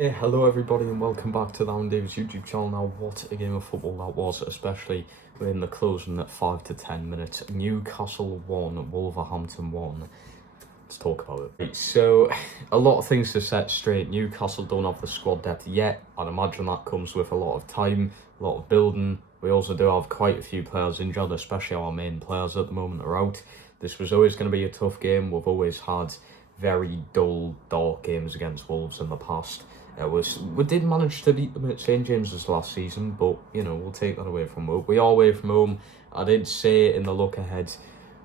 Hey, hello everybody and welcome back to the Alan Davis YouTube channel. Now, what a game of football that was, especially in the closing at 5 to 10 minutes. Newcastle 1, Wolverhampton 1. Let's talk about it. Right, so, a lot of things to set straight. Newcastle don't have the squad depth yet. I'd imagine that comes with a lot of time, a lot of building. We also do have quite a few players injured, especially our main players at the moment are out. This was always going to be a tough game. We've always had very dull, dark games against Wolves in the past. We did manage to beat them at St James's last season, but we'll take that away from home. We are away from home. I did say in the look ahead,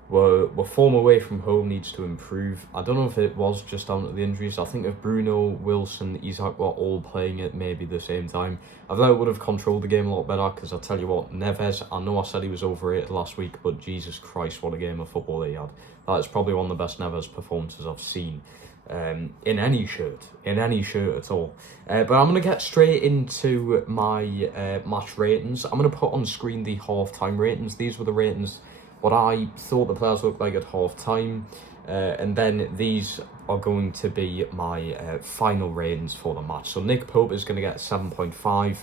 we're form away from home needs to improve. I don't know if it was just down to the injuries. I think if Bruno, Wilson, Isaac were all playing at maybe the same time, I thought it would have controlled the game a lot better. Because I tell you what, Neves, I know I said he was overrated last week, but Jesus Christ, what a game of football he had. That is probably one of the best Neves performances I've seen. In any shirt at all. But I'm going to get straight into my match ratings. I'm going to put on screen the half-time ratings. These were the ratings, what I thought the players looked like at half-time. And then these are going to be my final ratings for the match. So Nick Pope is going to get 7.5.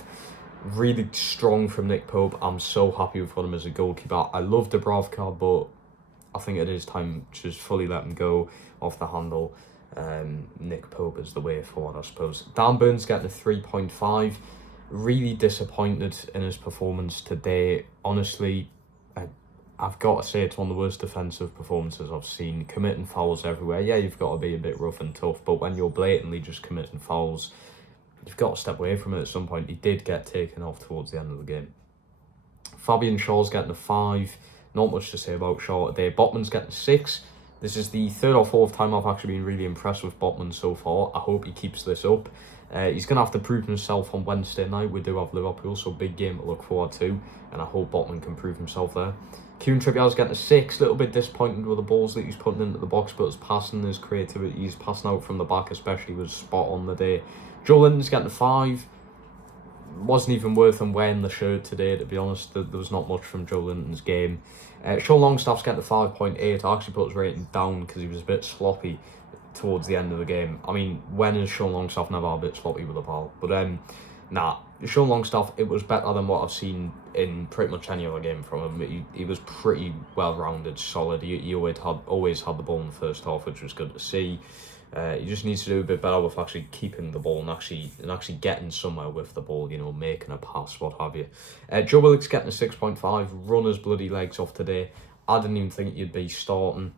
Really strong from Nick Pope. I'm so happy with him as a goalkeeper. I love Dubravka, but I think it is time to just fully let him go off the handle. Nick Pope is the way forward, I suppose. Dan Burns getting a 3.5. Really disappointed in his performance today. Honestly, I've got to say it's one of the worst defensive performances I've seen. Committing fouls everywhere. Yeah, you've got to be a bit rough and tough, but when you're blatantly just committing fouls, you've got to step away from it at some point. He did get taken off towards the end of the game. Fabian Schär's getting a 5. Not much to say about Schär today. Botman's getting a 6. This is the third or fourth time I've actually been really impressed with Botman so far. I hope he keeps this up. He's going to have to prove himself on Wednesday night. We do have Liverpool, so big game to look forward to. And I hope Botman can prove himself there. Kieran Trippier's getting a 6. A little bit disappointed with the balls that he's putting into the box, but his passing, his creativity, he's passing out from the back especially, was spot on the day. Joe Linton's getting a 5. Wasn't even worth him wearing the shirt today, to be honest. There was not much from Joe Linton's game. Sean Longstaff's getting a 5.8. I actually put his rating down because he was a bit sloppy towards the end of the game. I mean, when has Sean Longstaff never a bit sloppy with the ball? But Sean Longstaff, it was better than what I've seen in pretty much any other game from him. He was pretty well-rounded, solid. He always had the ball in the first half, which was good to see. He just needs to do a bit better with actually keeping the ball and actually getting somewhere with the ball, making a pass, what have you. Joe Willock's getting a 6.5, run his bloody legs off today. I didn't even think he'd be starting,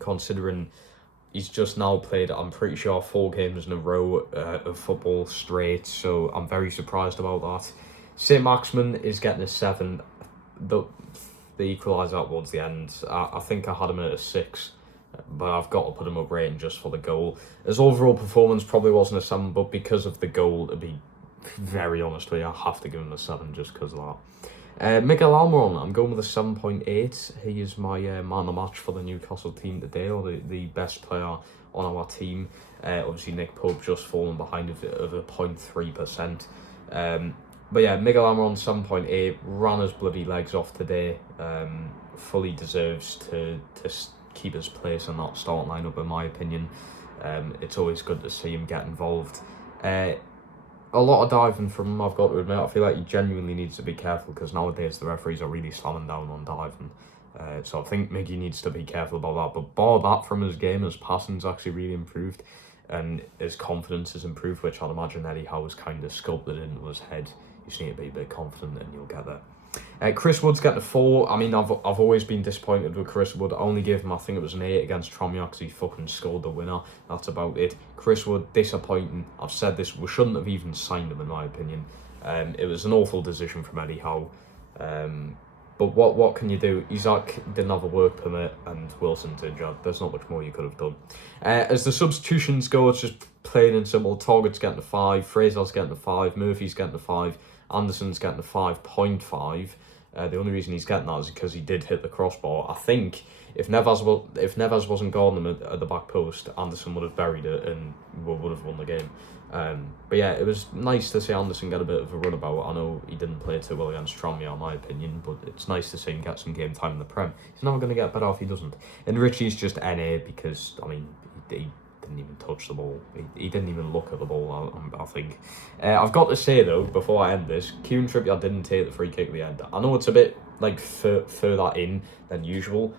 considering he's just now played, I'm pretty sure, 4 games in a row of football straight, so I'm very surprised about that. St. Maximin is getting a 7. The equaliser towards the end, I think I had him at a 6. But I've got to put him up rating just for the goal. His overall performance probably wasn't a 7, but because of the goal, to be very honest with you, I have to give him a 7 just because of that. Miguel Almiron, I'm going with a 7.8. He is my man of the match for the Newcastle team today, or the best player on our team. Obviously, Nick Pope just falling behind of a 0.3%. But yeah, Miguel Almiron, 7.8. Ran his bloody legs off today. Fully deserves to keep his place in that starting lineup, in my opinion. It's always good to see him get involved. A lot of diving from him, I've got to admit. I feel like he genuinely needs to be careful because nowadays the referees are really slamming down on diving. So I think Miggy needs to be careful about that. But bar that from his game, his passing's actually really improved and his confidence has improved, which I'd imagine Eddie Howe has kind of sculpted into his head. You just need to be a bit confident and you'll get there. Chris Wood's getting a 4. I mean, I've always been disappointed with Chris Wood. I only gave him, I think it was an 8 against Tranmere because he fucking scored the winner. That's about it. Chris Wood, disappointing. I've said this, we shouldn't have even signed him, in my opinion. It was an awful decision from Eddie Howe. But what can you do? Isaac didn't have a work permit and Wilson's injured. There's not much more you could have done. As the substitutions go, it's just plain and simple. Target's getting a 5, Fraser's getting a 5, Murphy's getting a 5, Anderson's getting a 5.5. The only reason he's getting that is because he did hit the crossbar. I think if Neves wasn't guarding him at the back post, Anderson would have buried it and we would have won the game. But yeah, it was nice to see Anderson get a bit of a runabout. I know he didn't play too well against Tranmere, in my opinion, but it's nice to see him get some game time in the Prem. He's never going to get better if he doesn't. And Richie's just NA because, I mean, he didn't even touch the ball. He didn't even look at the ball, I think. I've got to say, though, before I end this, Kieran Trippier didn't take the free kick at the end. I know it's a bit, like, further in than usual,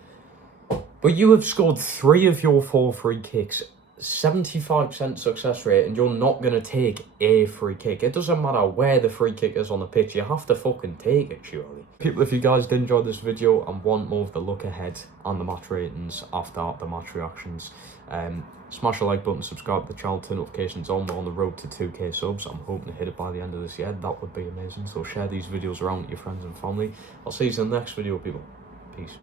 but you have scored 3 of your 4 free kicks, 75% success rate, and you're not going to take a free kick. It doesn't matter where the free kick is on the pitch, you have to fucking take it, surely. People, if you guys did enjoy this video and want more of the look ahead and the match ratings after the match reactions, smash the like button, subscribe to the channel, turn notifications on. We're on the road to 2k subs. I'm hoping to hit it by the end of this year. That would be amazing. So share these videos around with your friends and family. I'll see you in the next video, people. Peace.